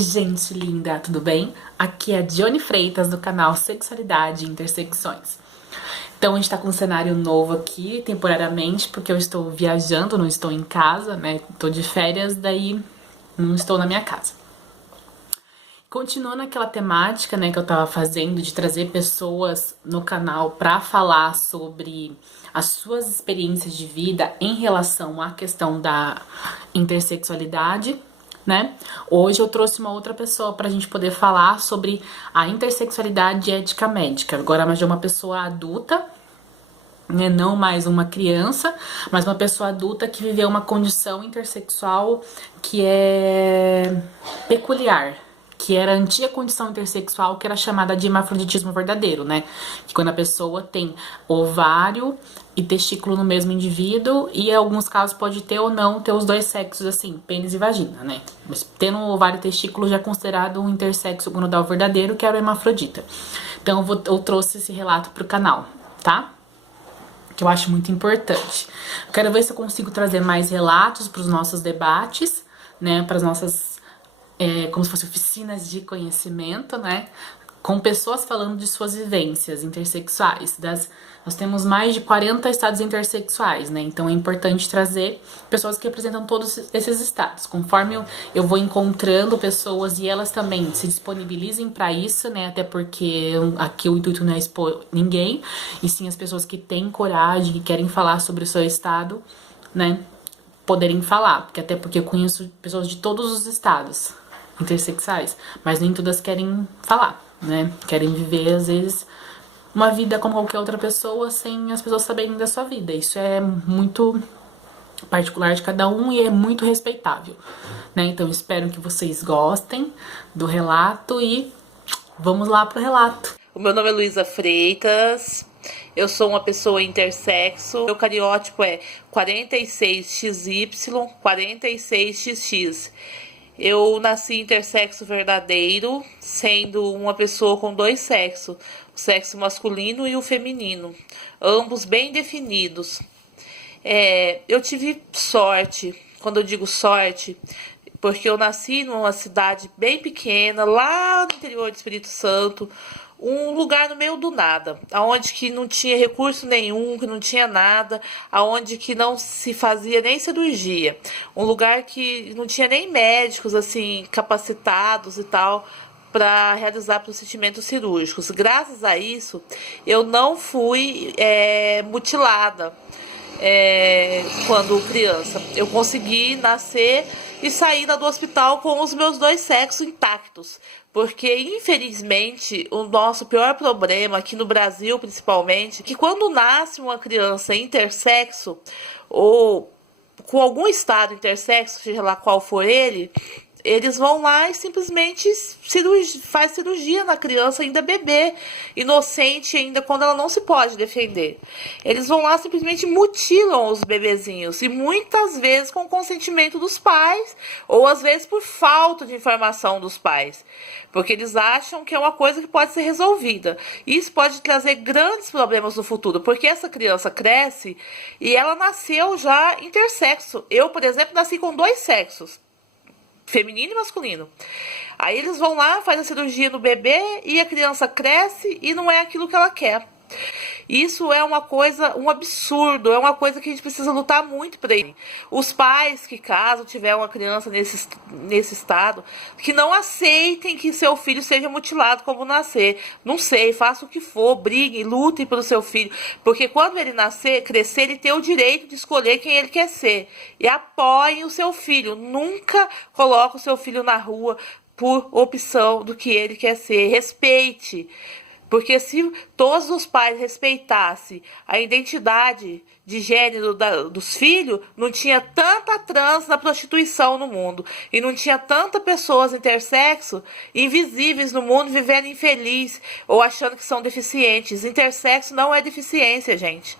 Oi, gente linda, tudo bem? Aqui é a Dione Freitas do canal Sexualidade e Intersecções. Então a gente tá com um cenário novo aqui, temporariamente, porque eu estou viajando, não estou em casa, né? Tô de férias, daí não estou na minha casa. Continuando aquela temática, né, que eu tava fazendo de trazer pessoas no canal pra falar sobre as suas experiências de vida em relação à questão da intersexualidade, né? Hoje eu trouxe uma outra pessoa pra gente poder falar sobre a intersexualidade e ética médica. Agora, mas é uma pessoa adulta, né, não mais uma criança, mas uma pessoa adulta que viveu uma condição intersexual que é peculiar, que era a antiga condição intersexual, que era chamada de hermafroditismo verdadeiro, né? Que quando a pessoa tem ovário e testículo no mesmo indivíduo, e em alguns casos pode ter ou não ter os dois sexos, assim, pênis e vagina, né? Mas tendo ovário e testículo já é considerado um intersexo gonodal verdadeiro, que era o hermafrodita. Então eu trouxe esse relato pro canal, tá? Que eu acho muito importante. Eu quero ver se eu consigo trazer mais relatos para os nossos debates, né, para as nossas, como se fossem oficinas de conhecimento, né, com pessoas falando de suas vivências intersexuais. Nós temos mais de 40 estados intersexuais, né? Então é importante trazer pessoas que representam todos esses estados. Conforme eu vou encontrando pessoas e elas também se disponibilizem para isso, né? Até porque aqui o intuito não é expor ninguém, e sim as pessoas que têm coragem, que querem falar sobre o seu estado, né? Poderem falar. Até porque eu conheço pessoas de todos os estados intersexuais, mas nem todas querem falar, né? Querem viver, às vezes, uma vida como qualquer outra pessoa sem as pessoas saberem da sua vida. Isso é muito particular de cada um e é muito respeitável, né? Então espero que vocês gostem do relato e vamos lá pro relato. O meu nome é Luísa Freitas, eu sou uma pessoa intersexo, meu cariótipo é 46XY, 46XX. Eu nasci intersexo verdadeiro, sendo uma pessoa com dois sexos, o sexo masculino e o feminino, ambos bem definidos. Eu tive sorte, quando eu digo sorte, porque eu nasci numa cidade bem pequena, lá no interior do Espírito Santo, um lugar no meio do nada, aonde que não tinha recurso nenhum, que não tinha nada, aonde que não se fazia nem cirurgia, um lugar que não tinha nem médicos assim capacitados e tal para realizar procedimentos cirúrgicos. Graças a isso, eu não fui mutilada. Quando criança, eu consegui nascer e sair do hospital com os meus dois sexos intactos, porque infelizmente o nosso pior problema aqui no Brasil, principalmente, é que quando nasce uma criança intersexo ou com algum estado intersexo, seja lá qual for ele, eles vão lá e simplesmente faz cirurgia na criança, ainda bebê, inocente ainda, quando ela não se pode defender. Eles vão lá simplesmente mutilam os bebezinhos, e muitas vezes com consentimento dos pais, ou às vezes por falta de informação dos pais, porque eles acham que é uma coisa que pode ser resolvida. Isso pode trazer grandes problemas no futuro, porque essa criança cresce e ela nasceu já intersexo. Eu, por exemplo, nasci com dois sexos, feminino e masculino. Aí eles vão lá, fazem a cirurgia no bebê e a criança cresce e não é aquilo que ela quer. Isso é uma coisa, um absurdo, é uma coisa que a gente precisa lutar muito para ele. Os pais que, caso tiver uma criança nesse estado, que não aceitem que seu filho seja mutilado como nascer. Não sei, faça o que for, briguem, lutem pelo seu filho, porque quando ele nascer, crescer, ele tem o direito de escolher quem ele quer ser. E apoiem o seu filho, nunca coloque o seu filho na rua por opção do que ele quer ser. Respeite. Porque se todos os pais respeitassem a identidade de gênero dos filhos, não tinha tanta trans na prostituição no mundo. E não tinha tanta pessoas intersexo invisíveis no mundo vivendo infeliz ou achando que são deficientes. Intersexo não é deficiência, gente.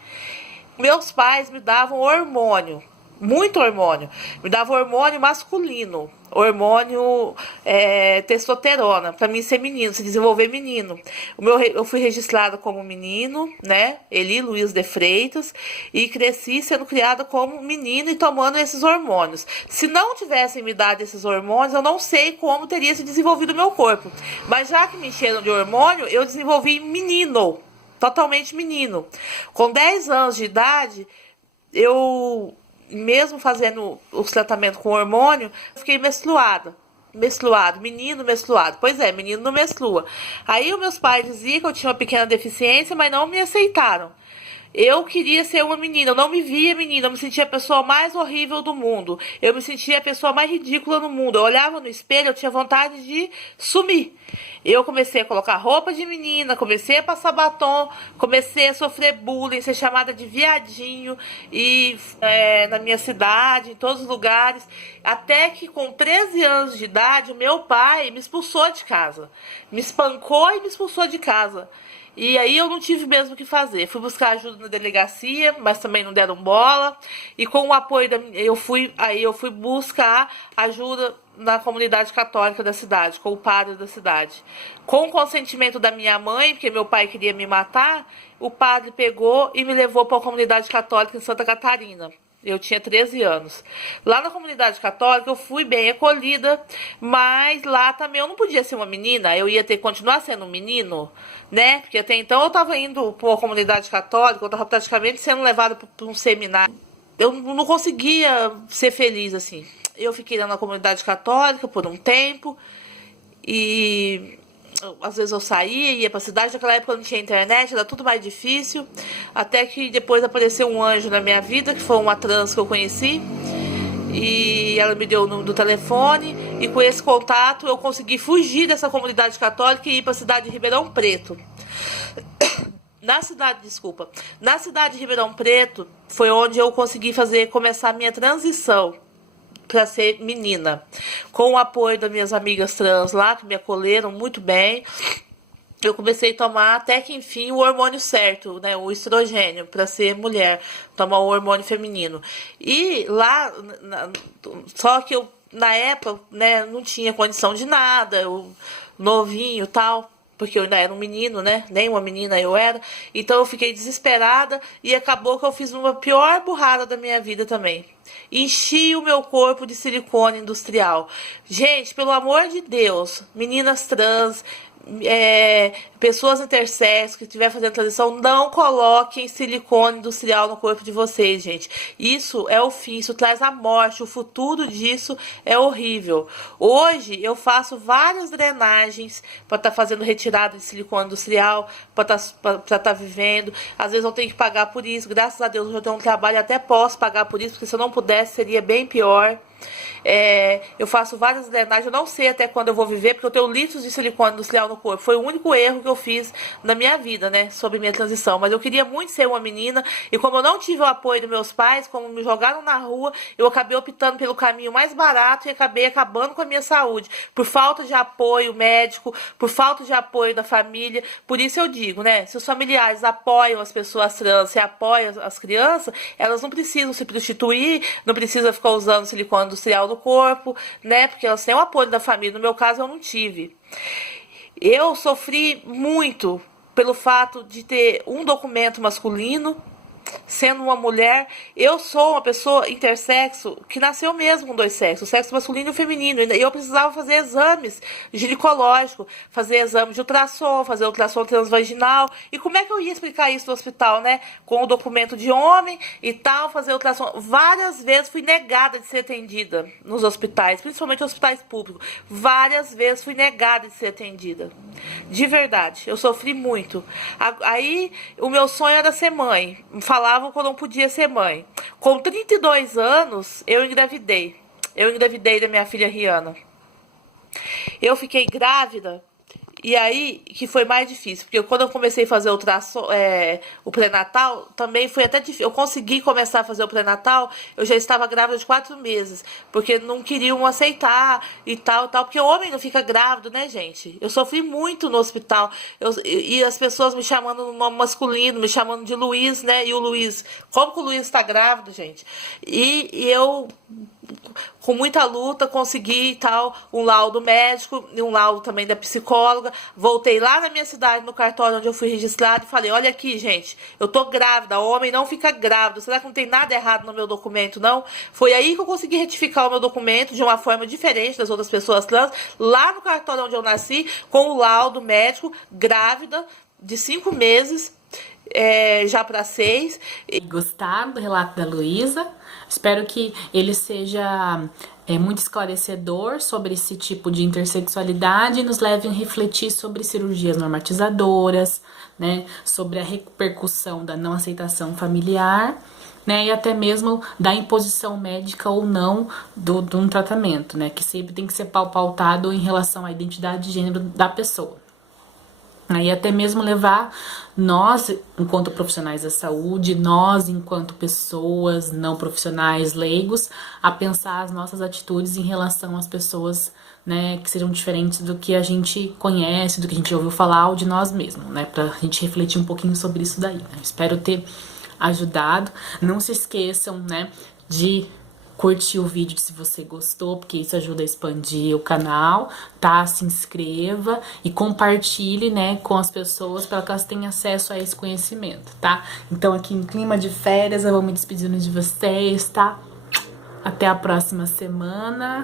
Meus pais me davam hormônio muito hormônio. Me dava hormônio masculino, hormônio testosterona, para mim ser menino, se desenvolver menino. Eu fui registrada como menino, né? Eli Luiz de Freitas, e cresci sendo criada como menino e tomando esses hormônios. Se não tivessem me dado esses hormônios, eu não sei como teria se desenvolvido o meu corpo. Mas já que me encheram de hormônio, eu desenvolvi menino, totalmente menino. Com 10 anos de idade, eu, mesmo fazendo os tratamentos com hormônio, fiquei menstruado, menino menstruado. Pois é, menino não menstrua. Aí os meus pais diziam que eu tinha uma pequena deficiência, mas não me aceitaram. Eu queria ser uma menina, eu não me via menina, eu me sentia a pessoa mais horrível do mundo. Eu me sentia a pessoa mais ridícula no mundo. Eu olhava no espelho, eu tinha vontade de sumir. Eu comecei a colocar roupa de menina, comecei a passar batom, comecei a sofrer bullying, ser chamada de viadinho e na minha cidade, em todos os lugares. Até que com 13 anos de idade, o meu pai me expulsou de casa. Me espancou e me expulsou de casa. E aí eu não tive mesmo o que fazer. Fui buscar ajuda na delegacia, mas também não deram bola. E com o apoio eu fui buscar ajuda na comunidade católica da cidade, com o padre da cidade. Com o consentimento da minha mãe, porque meu pai queria me matar, o padre pegou e me levou para a comunidade católica em Santa Catarina. Eu tinha 13 anos. Lá na comunidade católica eu fui bem acolhida, mas lá também eu não podia ser uma menina, eu ia ter que continuar sendo um menino, né? Porque até então eu estava indo para uma comunidade católica, eu estava praticamente sendo levada para um seminário. Eu não conseguia ser feliz assim. Eu fiquei lá na comunidade católica por um tempo e às vezes eu saía, ia pra cidade. Naquela época não tinha internet, era tudo mais difícil. Até que depois apareceu um anjo na minha vida, que foi uma trans que eu conheci. E ela me deu o número do telefone. E com esse contato eu consegui fugir dessa comunidade católica e ir pra cidade de Ribeirão Preto. Na cidade de Ribeirão Preto foi onde eu consegui começar a minha transição para ser menina, com o apoio das minhas amigas trans lá, que me acolheram muito bem. Eu comecei a tomar até que enfim o hormônio certo, né, o estrogênio, para ser mulher, tomar o hormônio feminino. E lá, só que eu na época, né, não tinha condição de nada, eu novinho e tal, porque eu ainda era um menino, né? Nem uma menina eu era. Então eu fiquei desesperada e acabou que eu fiz uma pior burrada da minha vida também. Enchi o meu corpo de silicone industrial. Gente, pelo amor de Deus, meninas trans, pessoas intersexo que estiver fazendo transição, não coloquem silicone industrial no corpo de vocês, gente. Isso é o fim, isso traz a morte, o futuro disso é horrível. Hoje eu faço várias drenagens para estar fazendo retirada de silicone industrial, para estar vivendo. Às vezes eu tenho que pagar por isso, graças a Deus eu já tenho um trabalho, até posso pagar por isso, porque se eu não pudesse seria bem pior. Eu faço várias drenagens, eu não sei até quando eu vou viver, porque eu tenho litros de silicone industrial no corpo. Foi o único erro que eu fiz na minha vida, né, sobre minha transição. Mas eu queria muito ser uma menina, e como eu não tive o apoio dos meus pais, como me jogaram na rua, eu acabei optando pelo caminho mais barato e acabei acabando com a minha saúde, por falta de apoio médico, por falta de apoio da família. Por isso eu digo, né, se os familiares apoiam as pessoas trans, se apoiam as crianças, elas não precisam se prostituir, não precisam ficar usando silicone industrial no corpo, né? Porque elas têm o apoio da família. No meu caso, eu não tive. Eu sofri muito pelo fato de ter um documento masculino, sendo uma mulher. Eu sou uma pessoa intersexo que nasceu mesmo com dois sexos, o sexo masculino e o feminino, e eu precisava fazer exames ginecológicos, fazer exame de ultrassom, fazer ultrassom transvaginal. E como é que eu ia explicar isso no hospital, né? Com o documento de homem e tal, fazer ultrassom. Várias vezes fui negada de ser atendida nos hospitais, principalmente hospitais públicos. Várias vezes fui negada de ser atendida. De verdade, eu sofri muito. Aí o meu sonho era ser mãe. Falavam que eu não podia ser mãe. Com 32 anos, eu engravidei. Eu engravidei da minha filha Rihanna. Eu fiquei grávida E aí que foi mais difícil, porque quando eu comecei a fazer o pré-natal, também foi até difícil. Eu consegui começar a fazer o pré-natal, eu já estava grávida de 4 meses, porque não queriam aceitar e tal, porque o homem não fica grávido, né, gente? Eu sofri muito no hospital, e as pessoas me chamando no nome masculino, me chamando de Luiz, né? E o Luiz, como que o Luiz está grávido, gente? E eu, com muita luta, consegui um laudo médico e um laudo também da psicóloga. Voltei lá na minha cidade, no cartório onde eu fui registrada, e falei: olha aqui, gente, eu tô grávida, homem não fica grávido, será que não tem nada errado no meu documento, não? Foi aí que eu consegui retificar o meu documento de uma forma diferente das outras pessoas trans, lá no cartório onde eu nasci, com o laudo médico, grávida, de 5 meses, já para 6. Gostaram do relato da Luísa? Espero que ele seja muito esclarecedor sobre esse tipo de intersexualidade e nos leve a refletir sobre cirurgias normatizadoras, né, sobre a repercussão da não aceitação familiar, né, e até mesmo da imposição médica ou não de um tratamento, né, que sempre tem que ser pautado em relação à identidade de gênero da pessoa. E até mesmo levar nós, enquanto profissionais da saúde, nós, enquanto pessoas não profissionais, leigos, a pensar as nossas atitudes em relação às pessoas, né, que sejam diferentes do que a gente conhece, do que a gente ouviu falar, ou de nós mesmos, né, pra gente refletir um pouquinho sobre isso daí, né? Espero ter ajudado. Não se esqueçam, né, de curtir o vídeo se você gostou, porque isso ajuda a expandir o canal, tá? Se inscreva e compartilhe, né, com as pessoas para que elas tenham acesso a esse conhecimento, tá? Então aqui em clima de férias eu vou me despedindo de vocês, tá? Até a próxima semana.